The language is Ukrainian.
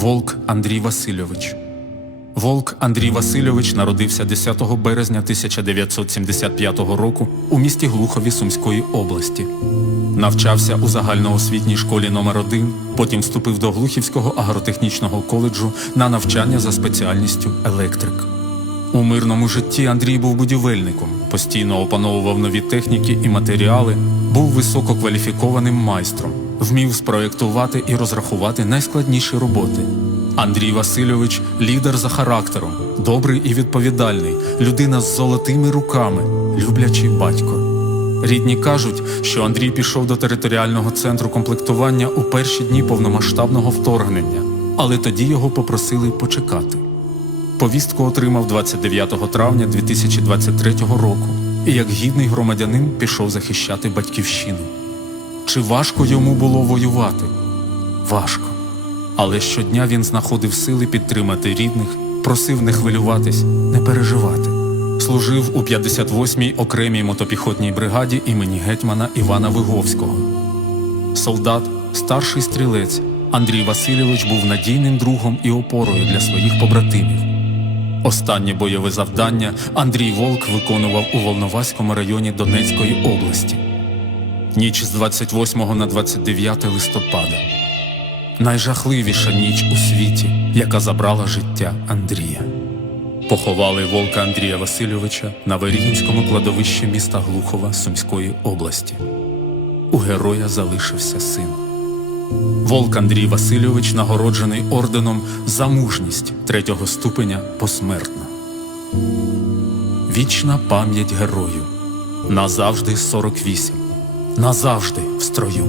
Волк Андрій Васильович. Волк Андрій Васильович народився 10 березня 1975 року у місті Глухові Сумської області. Навчався у загальноосвітній школі номер 1 потім вступив до Глухівського агротехнічного коледжу на навчання за спеціальністю електрик. У мирному житті Андрій був будівельником, постійно опановував нові техніки і матеріали, був висококваліфікованим майстром, вмів спроєктувати і розрахувати найскладніші роботи. Андрій Васильович лідер за характером, добрий і відповідальний, людина з золотими руками, люблячий батько. Рідні кажуть, що Андрій пішов до територіального центру комплектування у перші дні повномасштабного вторгнення, але тоді його попросили почекати. Повістку отримав 29 травня 2023 року і як гідний громадянин пішов захищати батьківщину. Чи важко йому було воювати? Важко. Але щодня він знаходив сили підтримати рідних, просив не хвилюватись, не переживати. Служив у 58-й окремій мотопіхотній бригаді імені гетьмана Івана Виговського. Солдат, старший стрілець Андрій Васильович був надійним другом і опорою для своїх побратимів. Останнє бойове завдання Андрій Волк виконував у Волноваському районі Донецької області. Ніч з 28 на 29 листопада. Найжахливіша ніч у світі, яка забрала життя Андрія. Поховали Волка Андрія Васильовича на Верігінському кладовищі міста Глухова Сумської області. У героя залишився син. Волк Андрій Васильович нагороджений орденом за мужність третього ступеня посмертно. Вічна пам'ять герою. Назавжди 48. Назавжди в строю.